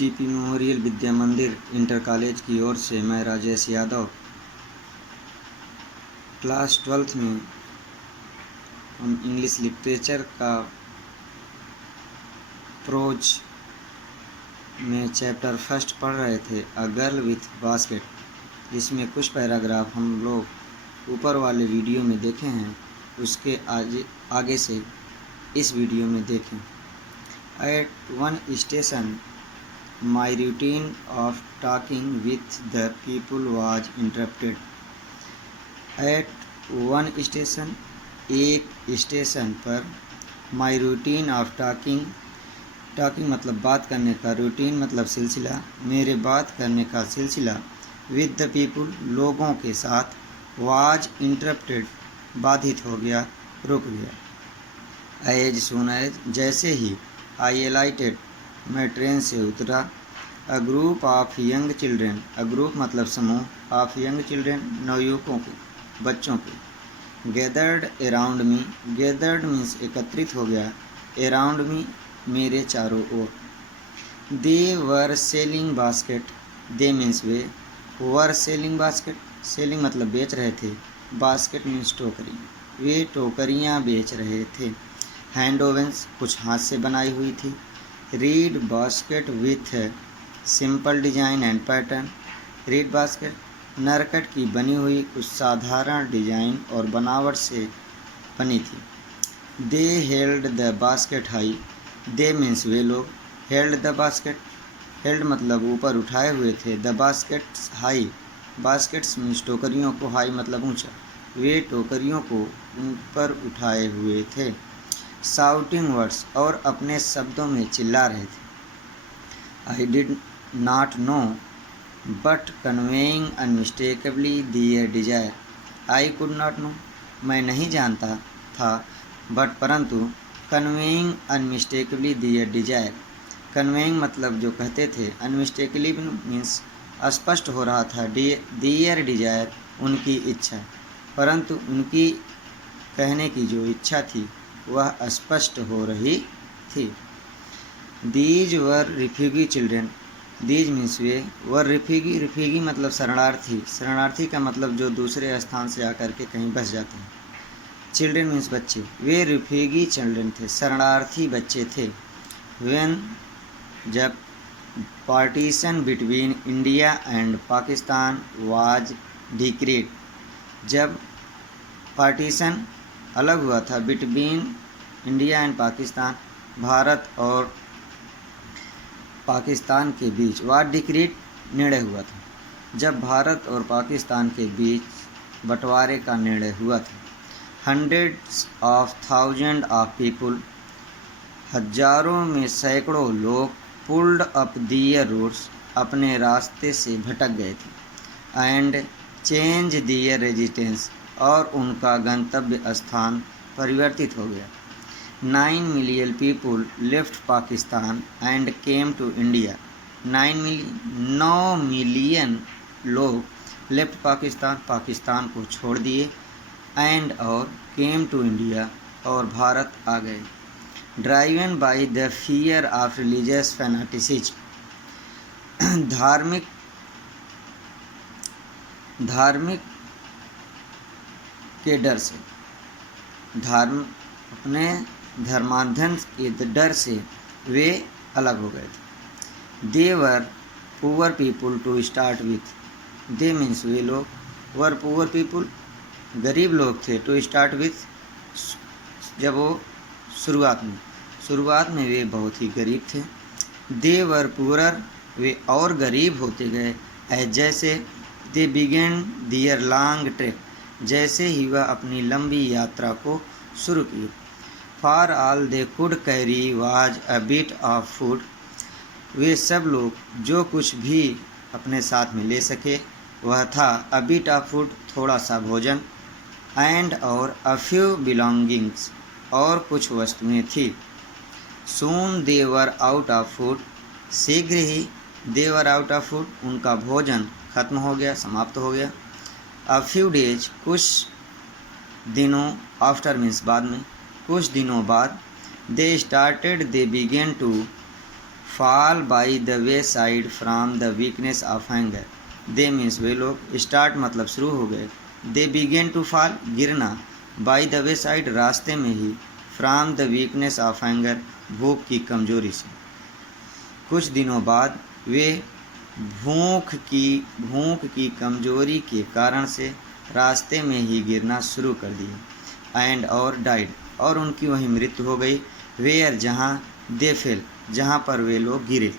STP memorial विद्या मंदिर inter college की ओर से मैं राजेश यादव क्लास 12th में हम इंग्लिश लिटरेचर का प्रोज में चैप्टर फर्स्ट पढ़ रहे थे, अ गर्ल विथ बास्केट, जिसमें कुछ पैराग्राफ हम लोग ऊपर वाले वीडियो में देखे हैं, उसके आगे से इस वीडियो में देखें। At one station my routine of talking with the people was interrupted. At one station, एक स्टेशन पर, माई रूटीन ऑफ टॉकिंग मतलब बात करने का, रूटीन मतलब सिलसिला, मेरे बात करने का सिलसिला, विद द पीपल लोगों के साथ, वाज इंटरप्टेड बाधित हो गया, रुक गया। एज सुन एज जैसे ही, आई एलाइटेड मैं ट्रेन से उतरा, a group of young children, a group मतलब समूह, ऑफ यंग चिल्ड्रेन नवयुवकों के, बच्चों के, gathered around me, gathered means एकत्रित हो गया, अराउंड मी मेरे चारों ओर। They were selling basket, they means वे, वर सेलिंग बास्केट, सेलिंग मतलब बेच रहे थे, बास्केट मीन्स टोकरी, वे टोकरियाँ बेच रहे थे। हैंड ओवेंस कुछ हाथ से बनाई हुई थी। Reed basket with simple design and pattern, reed basket नरकट की बनी हुई कुछ साधारण डिजाइन और बनावट से बनी थी। They held the basket high, they means वे लोग, हेल्ड द बास्केट, हेल्ड मतलब ऊपर उठाए हुए थे, the baskets high, baskets means टोकरियों को, हाई मतलब ऊंचा, वे टोकरियों को ऊपर उठाए हुए थे। शाउटिंग वर्ड्स और अपने शब्दों में चिल्ला रहे थे। I did not know but conveying unmistakably their desire, I could not know मैं नहीं जानता था, बट परंतु, conveying unmistakably their desire, conveying मतलब जो कहते थे, अनमिस्टेकली मीन्स स्पष्ट हो रहा था, दियर डिजायर उनकी इच्छा, परंतु उनकी कहने की जो इच्छा थी वह स्पष्ट हो रही थी। These were refugee children, these means वे, वर रिफ्यूगी, रिफ्यूगी मतलब शरणार्थी, शरणार्थी का मतलब जो दूसरे स्थान से आकर के कहीं बस जाते हैं। चिल्ड्रेन मीन्स बच्चे, वे रिफ्यूगी चिल्ड्रेन थे, शरणार्थी बच्चे थे। व्हेन जब, partition between India and Pakistan was decreed, जब पार्टीशन अलग हुआ था, between India and Pakistan Bharat और पाकिस्तान के बीच, वाज डिक्रीड निर्णय हुआ था, जब भारत और पाकिस्तान के बीच बंटवारे का निर्णय हुआ था। Hundreds of thousand of people, हजारों में सैकड़ों लोग, पुल्ड अप दियर रूट्स अपने रास्ते से भटक गए थे, एंड चेंज दियर रेजिडेंस और उनका गंतव्य स्थान परिवर्तित हो गया। 9 million people left Pakistan and came to India, 9 million लोग लेफ्ट पाकिस्तान, पाकिस्तान को छोड़ दिए, एंड और केम टू इंडिया और भारत आ गए। Driven by the fear of religious fanaticism, धार्मिक के डर से, अपने धर्मांधन के डर से वे अलग हो गए थे। They were poor people to start with, they means वे लोग, वर पुअर पीपुल गरीब लोग थे, टू स्टार्ट विथ जब वो शुरुआत में वे बहुत ही गरीब थे। दे वर पुअरर वे और गरीब होते गए, एज जैसे, they began their long trip जैसे ही वह अपनी लंबी यात्रा को शुरू की। For all they could carry was a bit of food, वे सब लोग जो कुछ भी अपने साथ में ले सके वह था, अ बिट ऑफ फूड थोड़ा सा भोजन, एंड और अ फ्यू बिलोंगिंग्स और कुछ वस्तुएं थी। सून दे वर आउट ऑफ फूड, शीघ्र ही, दे वर आउट ऑफ फूड उनका भोजन खत्म हो गया, समाप्त हो गया। अ फ्यू डेज कुछ दिनों, आफ्टर मीन्स बाद में, कुछ दिनों बाद, they started they began to fall by the way side from the weakness of hunger. They means वे लोग, स्टार्ट मतलब शुरू हो गए, दे बिगेन टू फॉल गिरना, बाई द वे साइड रास्ते में ही, from the weakness of hunger भूख की कमजोरी से। कुछ दिनों बाद वे भूख की कमजोरी के कारण से रास्ते में ही गिरना शुरू कर दिए। एंड और डाइड, और उनकी वहीं मृत्यु हो गई। वेयर, जहाँ, दे फेल, जहाँ पर वे लोग गिरे।